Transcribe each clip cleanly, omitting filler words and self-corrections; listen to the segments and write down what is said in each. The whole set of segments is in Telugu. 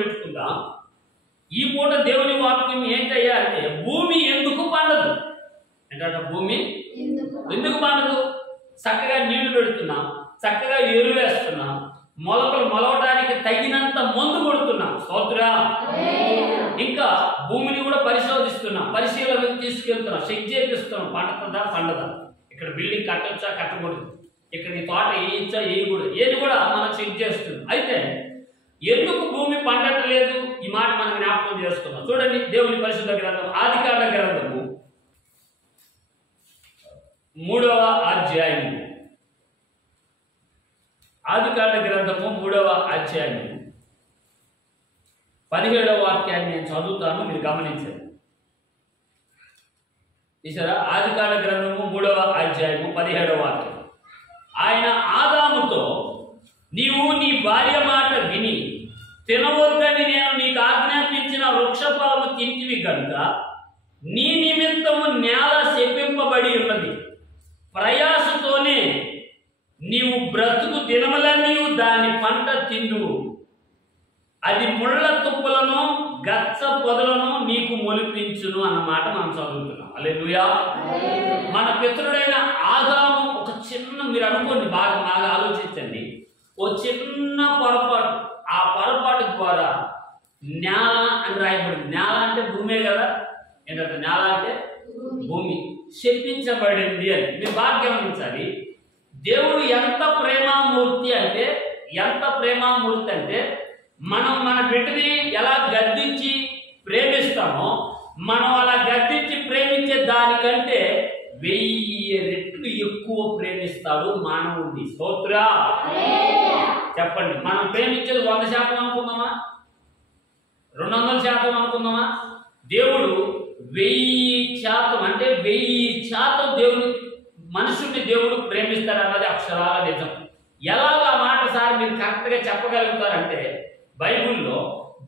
పెట్టుకుందాం. ఈ పూట దేవుని వాక్యం ఏంటయ్యా అంటే భూమి ఎందుకు పండదు అంటే భూమి ఎందుకు పండదు? చక్కగా నీళ్లు పెడుతున్నాం, చక్కగా ఎరువు వేస్తున్నాం, మొలకలు మొలవడానికి తగినంత మందు కొడుతున్నాం. స్తోత్రం. ఇంకా భూమిని కూడా పరిశోధిస్తున్నాం, పరిశీలనకు తీసుకెళ్తున్నాం, చెక్ చేపిస్తున్నాం. పండుతుందా పండదా, ఇక్కడ బిల్డింగ్ కట్టొచ్చా కట్టకూడదు, ఇక్కడ ఈ తోట వేయచ్చా వేయకూడదు, ఏది కూడా మనం చెక్ చేస్తున్నాం. అయితే ఎందుకు భూమి పండట్లేదు ఈ మాట మనం జ్ఞాపకం చేసుకున్నాం. చూడండి దేవుని పరిశుద్ధ గ్రంథం ఆదికాండ గ్రంథము 3వ అధ్యాయము. ఆదికాండ గ్రంథము 3వ అధ్యాయము 17వ వాక్యాన్ని నేను చదువుతాను, మీరు గమనించండి. చూసారా? ఆదికాండ గ్రంథము 3వ అధ్యాయము 17వ వాక్యం. ఆయన ఆదాముతో, నీవు నీ భార్య మాట విని తినవద్దని నేను నీకు ఆజ్ఞాపించిన వృక్షఫలము తింటివి కనుక నీ నిమిత్తము నేల శపింపబడి ఉన్నది. ప్రయాసతోనే నీవు బ్రతుకు దినములన్నీ దాని పంట తిందువు. అది ముళ్ళ తుప్పులను గచ్చ పొదలను నీకు మొలిపించును అన్నమాట మనం చదువుతున్నాం. హల్లెలూయా. మన పితరుడైన ఆదాము ఒక చిన్న, మీరు అనుకోండి, బాగా ఆలోచించండి, ఓ చిన్న పొరపాటు, ఆ పొరపాటు ద్వారా నేల అని రాయబడింది. నేల అంటే భూమే కదా, ఏంటంటే నేల అంటే భూమి శపించబడింది అని మీరు బాగా గమనించాలి. దేవుడు ఎంత ప్రేమామూర్తి అంటే మనం మన బిడ్డని ఎలా గద్దించి ప్రేమిస్తామో, మనం అలా గద్దించి ప్రేమించే దానికంటే 1000 రెట్లు ఎక్కువ ప్రేమిస్తాడు మానవుడిని. స్తోత్రా. చెప్పండి, మనం ప్రేమించేది 100% అనుకుందామా, 200% అనుకుందామా? దేవుడు 1000% అంటే 1000% దేవుడు మనుషుల్ని దేవుడు ప్రేమిస్తాడు అన్నది అక్షరాల నిజం. ఎలాగా మాట సార్ మీరు కరెక్ట్గా చెప్పగలుగుతారంటే, బైబిల్లో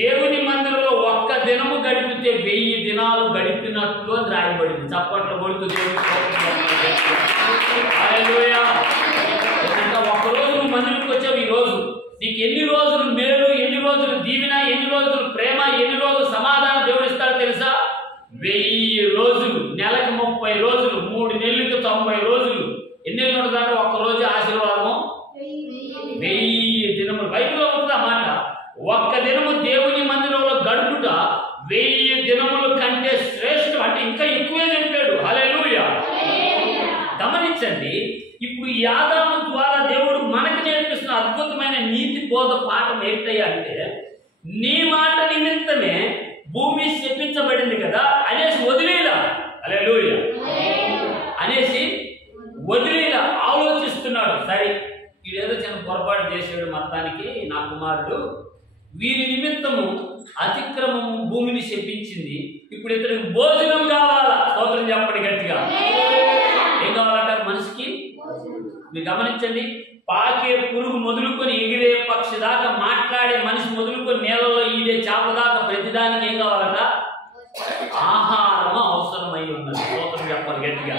దేవుని మందిరంలో ఒక్క దినము గడిపితే 1000 దినాలు గడిపినట్లు అని రాయబడింది. చప్పట్లు కొడుతూ దేవుని హల్లెలూయా. ఒక్కరోజు నువ్వు మందిరానికి వచ్చావు, ఈ రోజు నీకు ఎన్ని రోజులు మేలు, ఎన్ని రోజులు దీవెన, ఎన్ని రోజులు ప్రేమ, ఎన్ని రోజులు సమాధానం దేవుడు ఇస్తాడో తెలుసా? 1000 రోజులు, నెలకు 30 రోజులు, 3 నెలలకు 90 రోజులు. ఎన్ని నెలలు ఉంటుందంటే ఒక్కరోజు ఆశీర్వాదము 1000 దినములు. బైబిల్లో ఉంటుంది ఆ మాట. ఒక్క దినము దేవుని మందిరంలో గడుపుట 1000 దినముల కంటే శ్రేష్టం, అంటే ఇంకా ఎక్కువే చెప్పాడు. హల్లెలూయా. గమనించండి, ఇప్పుడు ఈ ఆదాము ద్వారా దేవుడు మనకు నేర్పిస్తున్న అద్భుతమైన నీతి బోధ పాఠం ఏంటయ్యా అంటే, నీ మాట నిమిత్తమే భూమి శపించబడింది కదా అనేసి వదిలేలా. హల్లెలూయా. అనేసి వదిలేలా ఆలోచిస్తున్నాడు. సరే, వీడేదో చిన్న పొరపాటు చేసాడు మొత్తానికి నా కుమారుడు, వీరి నిమిత్తము అతిక్రమము భూమిని శపించింది, ఇప్పుడు ఇతనికి భోజనం కావాలా. స్తోత్రం చెప్పండి గట్టిగా. ఏం కావాలంటారు మనిషికి? మీరు గమనించండి, పాకే పురుగు మొదలుకొని ఎగిరే పక్షి దాకా, మాట్లాడే మనిషి మొదలుకొని నేలలో ఈడే చేప దాకా ప్రతిదానికి ఏం కావాలట? ఆహారం అవసరమై ఉన్నది. స్తోత్రం చెప్పాలి గట్టిగా.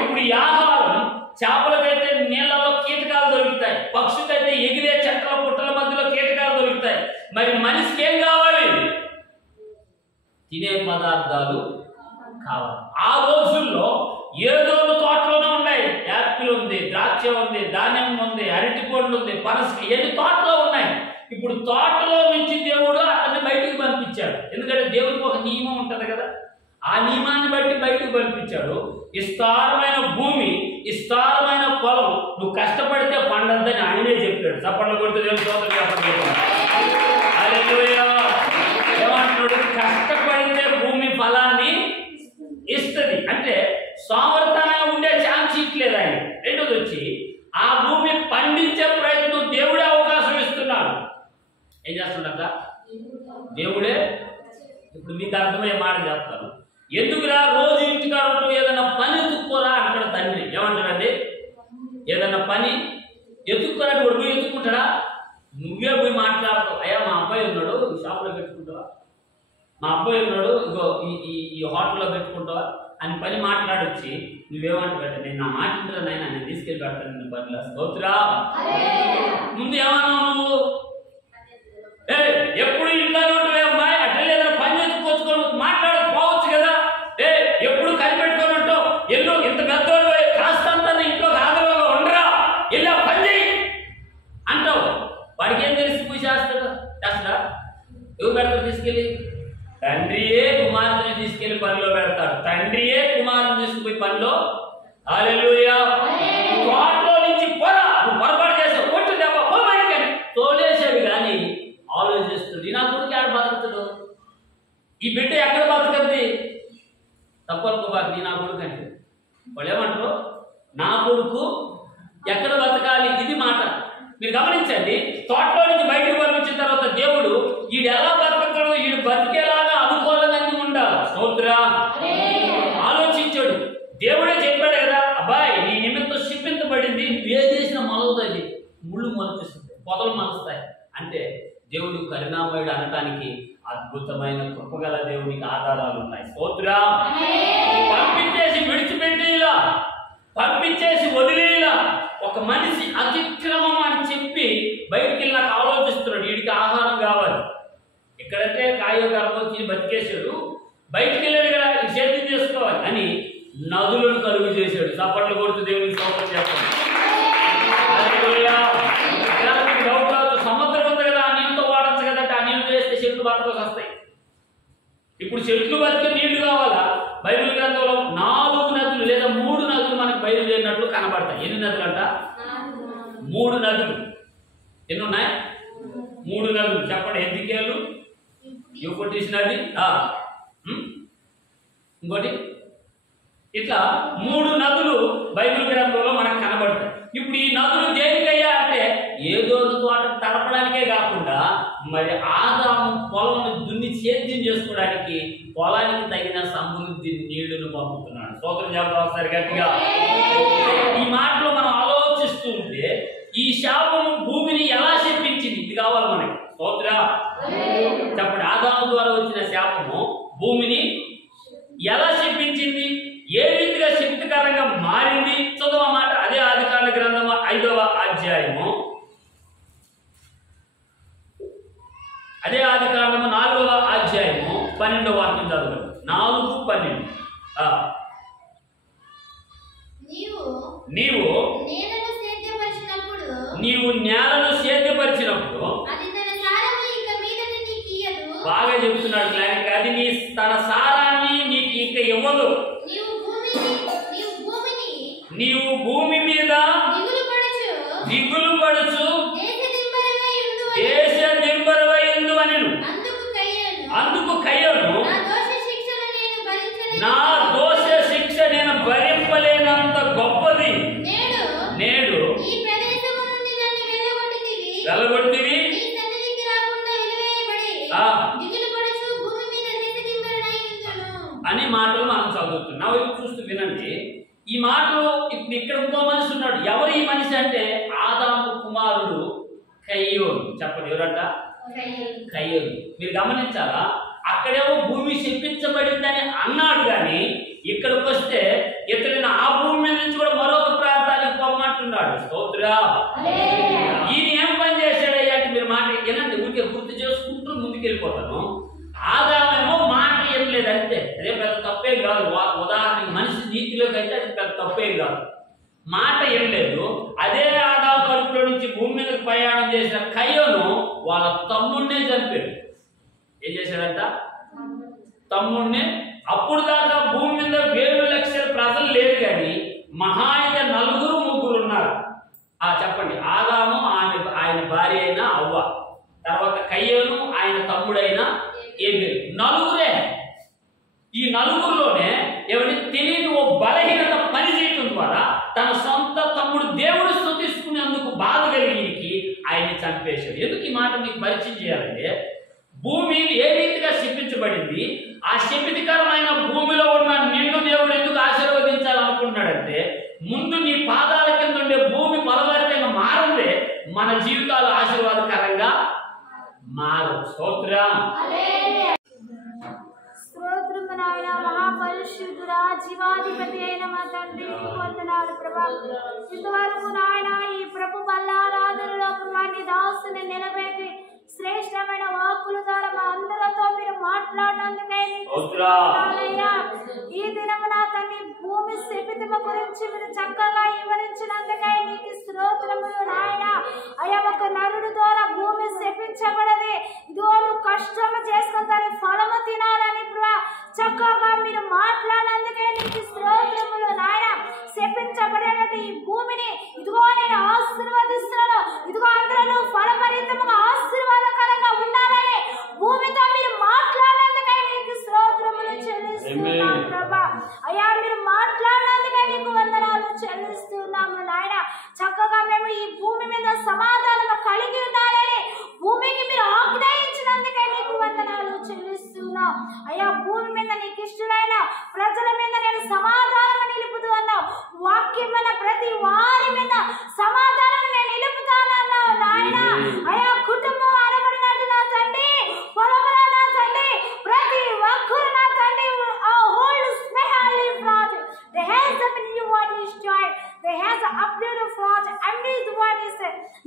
ఇప్పుడు ఈ ఆహారం చేపలకైతే నీళ్ళలో కీటకాలు దొరుకుతాయి, పక్షులకైతే ఎగిరే చెట్ల పుట్టల మధ్యలో కీటకాలు దొరుకుతాయి. మరి మనిషికి ఏం కావాలి? తినే పదార్థాలు కావాలి. ఆ రోజుల్లో ఏదో తోటలోనే ఉన్నాయి. యాపిల్ ఉంది, ద్రాక్ష ఉంది, ధాన్యం ఉంది, అరటి పండు ఉంది, పనస, ఎన్ని తోటలో ఉన్నాయి. ఇప్పుడు తోటలో నుంచి దేవుడు అతన్ని బయటికి పంపించాడు. ఎందుకంటే దేవుడికి ఒక నియమం ఉంటుంది కదా, ఆ నియమాన్ని బట్టి బయటకు పంపించాడు. విస్తారమైన భూమి, విస్తారమైన పొలం, నువ్వు కష్టపడితే పండద్దని ఆయనే చెప్పాడు. చప్పట్లు కొడుతూ దేవుని స్తోత్రం చెప్పండి. హల్లెలూయా. ఏమంటున్నాడు? కష్టపడితే భూమి ఫలాన్ని ఇస్తుంది. అంటే సామర్థ్యంగా ఉండే ఛాన్స్ ఇట్లేదు ఆయన. రెండోది వచ్చి ఆ భూమి పండించే ప్రయత్నం దేవుడే అవకాశం ఇస్తున్నాడు. ఏం చేస్తుండట దేవుడే. ఇప్పుడు మీకు అర్థమయ్యే మాట చెప్తాను. ఎందుకురా రోజు ఇంటికాడ ఉంటూ ఏదైనా పని ఎత్తుక్కోరా అంటాడు తండ్రి. ఏమంటాడండి? ఏదైనా పని ఎత్తుక్కోరా. వాడు పోయి ఎత్తుక్కుంటాడా? నువ్వే పోయి మాట్లాడతావు. అయ్యా మా అబ్బాయి ఉన్నాడు, షాప్లో పెట్టుకుంటావా? మా అబ్బాయి ఉన్నాడు, ఇగో ఈ హోటల్లో పెట్టుకుంటావా అని పని మాట్లాడొచ్చి నువ్వేమంటాడు? నేను నా మాట ఉంటుందనైనా నేను తీసుకెళ్ళి పెడతాను నిన్ను పనిలో. స్తోత్రా. ముందు ఏమన్నావు నువ్వు? ఎప్పుడు ఇలా పని చేయి అంటావు. వాడికి ఏం తెలిసి పూజ చేస్తాడు? చేస్తాడా? ఎవరు పెడతారు తీసుకెళ్ళి? తండ్రియే కుమారుని తీసుకెళ్లి పనిలో పెడతాడు. తండ్రియే కుమారుని తీసుకుపోయి పనిలో హల్లెలూయా తోటలో నుంచి పోరా, నువ్వు పొరపాటు చేసావు, కొట్టు దెబ్బ పో బయటికి తోలేసేవి కానీ ఆలోచిస్తుంది నా కొడుకు ఎక్కడ బతుకుతాడు, ఈ బిడ్డ ఎక్కడ బతుకుతుంది? తప్పనుకోబాకు, నీ నా కొడుకు అంటే వాళ్ళు ఏమంటారు? నా కొడుకు ఎక్కడ బతకాలి, ఇది మాట. మీరు గమనించండి, తోటలో నుంచి బయటకు పంపించిన తర్వాత దేవుడు వీడు ఎలా బతకతాడు, వీడు బతికేలాగా అనుకోలేదని ఉండాలి. స్తోత్రా ఆలోచించాడు. దేవుడే చెప్పాడు కదా, అబ్బాయి నీ నిమిత్తం శిప్పించబడింది, నువ్వే చేసిన మొలవుతుంది, ముళ్ళు మొలిపిస్తుంది, పొదలు మలుస్తాయి అంటే దేవుడు కరుణామయుడు అనటానికి అద్భుతమైన కృపగల దేవునికి ఆధారాలు ఉన్నాయి. స్తోత్రా పంపించేసి విడిచిపెట్టేలా, పంపించేసి వదిలేలా, ఒక మనిషి అతిక్రమం అని చెప్పి బయటికి వెళ్ళి నాకు ఆలోచిస్తున్నాడు, వీడికి ఆహారం కావాలి. ఇక్కడంటే కాయోగారంలో తిని బతికేశాడు, బయటికి వెళ్ళాడు కదా ఈ సేద్యం చేసుకోవాలి అని నదులను కలుగు చేశాడు. చప్పట్లు కొడుతూ దేవునికి స్తోత్రం చేస్తాడు. డౌట్ రాదు, సముద్రం ఉంది కదా, ఆ నీళ్ళతో వాడచ్చు కదంటే ఆ నీళ్లు వేస్తే చెట్లు బతకలు వస్తాయి. ఇప్పుడు చెట్లు బతికే నీళ్లు కావాలా? బైబిల్ గ్రంథంలో 4 నదులు లేదా 3 నదులు మనకు బయలుదేరినట్లు కనబడతాయి. ఎన్ని నదులు అంట? 3 నదులు. ఎన్ని ఉన్నాయి? 3 నదులు. చెప్పండి. ఎద్దికేలు, యూఫ్రటీస్ నది, ఇంకోటి ఇట్లా 3 నదులు బైబిల్ గ్రంథంలో మనకు కనబడతాయి. ఇప్పుడు ఈ నదులు దేనికయ్యా అంటే ఏదో తోట తడపడానికే కాకుండా మరి ఆదాము పొలం దున్ని సేద్యం చేసుకోవడానికి పొలానికి తగిన సమృద్ధి నీళ్లను పంపుతున్నాడు. స్తోత్రం చెప్పాలి ఒకసారి గట్టిగా. ఈ మాటలో మనం ఆలోచిస్తూ ఉంటే ఈ శాపము భూమిని ఎలా శపించింది, ఇది కావాలి మనకి. స్తోత్రం చెప్పండి. ఆదాము ద్వారా వచ్చిన శాపము భూమిని ఎలా శపించింది, ఏ రీతిగా శక్తికరంగా మారింది చదువు మాట. అదే ఆదికాండ గ్రంథము 5వ అధ్యాయము, అదే ఆదికాండము 4వ అధ్యాయము 12వ వాక్యం చదవండి. 4:12. నీవు నేలను సేద్యపరిచినప్పుడు బాగా చెప్తున్నాడు క్లారిటీ, అది నీ తన సారాన్ని నీకు ఇంకా ఇవ్వదు. నీవు భూమి మీద దిగులు పడుచు దేశ దింబరవైందు అని. అందుకు కయ్యను నా దోష శిక్ష నేను భరింపలేనంత గొప్పది, నేడు వెలగొట్టివి అనే మాటలు మనం చదువుతున్నాం. చూస్తూ వినండి ఈ మాటలు. ఇప్పుడు ఇక్కడ ఇంకో మనిషి ఉన్నాడు. ఎవరు ఈ మనిషి అంటే ఆదాము కుమారుడు కయ్యోను. చెప్పండి ఎవరంట? కయ్యోను. మీరు గమనించాలా, అక్కడేమో భూమి శపించబడిందని అన్నాడు కానీ ఇక్కడికి వస్తే ఇతడిని ఆ భూమి మీద నుంచి కూడా మరొక ప్రాంతానికి పొమ్మంటున్నాడు. స్తోత్రా ఈయన ఏం పని చేశాడయ్యా అంటే మీరు మాట వినండి, ఊరికే గుర్తు చేసుకుంటూ ముందుకెళ్ళిపోతాను. ఆదామేమో మాట ఏం లేదు అంతే, అదే పెద్ద తప్పేం కాదు. ఉదాహరణకి మనిషి నీతిలోకి అయితే అది పెద్ద తప్పేం కాదు, మాట ఏం లేదు. అదే ఆదాము కడుపులో నుంచి భూమి మీదకి ప్రయాణం చేసిన కయ్యోను వాళ్ళ తమ్ముడినే చంపాడు. ఏం చేశాడంట? తమ్ముడిని. అప్పుడు దాకా భూమి మీద 7 లక్షల ప్రజలు లేరు కానీ మహా అయితే 4-3 ఉన్నారు. చెప్పండి. ఆదాము ఆయన భార్య అయిన అవ్వ, తర్వాత కయ్యోను ఆయన తమ్ముడైన ఏబేలు, 4 ఈ 4లోనే ఎవరి తెలియని ఓ బలహీనత పనిచేయటం ద్వారా తన సొంత తమ్ముడు దేవుడు స్తుతిస్తున్నందుకు బాధ కలిగి ఆయన్ని చంపేశాడు. ఎందుకు ఈ మాట మీకు పరిచయం చేయాలంటే భూమి ఏ రీతిగా శపించబడింది, ఆ శపితకరమైన భూమిలో ఉన్న నిన్ను దేవుడు ఎందుకు ఆశీర్వదించాలనుకుంటున్నాడంటే ముందు నీ పాదాల కింద ఉండే భూమి ఫలభరితంగా మారందే మన జీవితాలు ఆశీర్వాదకరంగా మారు. స్తోత్రం. స్తోత్రము నాయన మహాపరిశుద్ధుడా జీవాధిపతి అయిన మా తండ్రి వందనాలు ప్రభా. ఇంతవరకు నాయన ఈ ప్రభు బల్లారాధనలో ప్రభా నీ దాసుని నిలబెట్టి శ్రేష్టమైన వాక్కుల ద్వారా మా అందరితో మీరు మాట్లాడినందుకై ఈ దినము నా తండ్రి భూమి శపితము గురించి మీరు చక్కగా వివరించినందుకై నీకు స్తోత్రం కష్టము చేసుకుని దాని ఫలము తినాలని ప్రభా చక్కగా మీరు మాట్లాడినందుకే నీకు స్తోత్రములు నాయన. శపించబడినటువంటి ఈ భూమిని ఇదిగో నేను ఆశీర్వదిస్తున్నాను. ఇదిగో అందరూ ఫలభరితముగా ఆశీర్వాదకరంగా ఉండాలని భూమితో మీరు మాట్లాడినందుకే నీకు స్తోత్రములు చెల్లిస్తున్నాం ప్రభా. అయ్యా మీరు మాట్లాడినందుకే నీకు వందనాలు చెల్లిస్తున్నాము నాయన. చక్కగా మేము ఈ భూమి మీద సమాధానం కలిగి ఉండాలని భూమికి మీరు ఆజ్ఞాయించినందుకే నీకు వందనాలు చెల్లిస్తున్నాం అయ్యా. భూమి మీద నీకు ఇష్టమైన ప్రజల మీద నేను సమాధానం నిలుపుతూ అన్నావు. వాక్యమైన ప్రతి వారి మీద సమాధానం నేను నిలుపుతానన్నావు నాయన. అయ్యా కుటుంబం అనబడినట్టు నా తండ్రి, పొలముల నా తండ్రి, ప్రతి ఒక్కరు నా తండ్రి a whole smiley fraud. They has the new what is joy. They has the updated fraud and is what is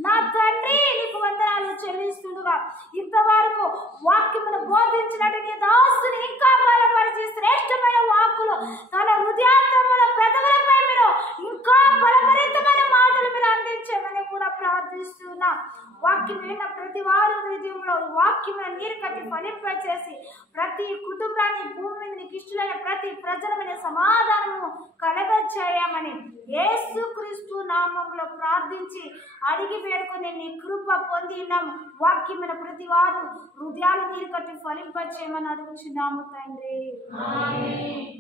నా తండ్రి నీకు వందనాలు చెల్లిస్తుండగా ఇంతవరకు వాక్యమును బోధించినట్టు నీ దాసుని ఇంకా బలపరిచి శ్రేష్టమైన వాక్కులు తన హృదయాంతముల పెదవులపై మీరు ఇంకా బలపరితమైన మాటలు మీరు అందించమని కూడా ప్రార్థిస్తున్నా. వాక్యం విన్న ప్రతి వారు హృదయంలో వాక్యమును నీరు కట్టి ఫలింపచేసి ప్రతి కుటుంబాన్ని భూమి మీద నీకు ఇష్టమైన ప్రతి ప్రజల సమాధానము కలగచేయమని యేసుక్రీస్తు నామములో ప్రార్థించి అడిగి వేడుకొని నీ కృప పొంది ఉన్నాము. వాక్యమైన ప్రతి వారు హృదయాలు నీరు కట్టి ఫలింపచేయమని అడుగుచున్నాము తండ్రి. ఆమేన్.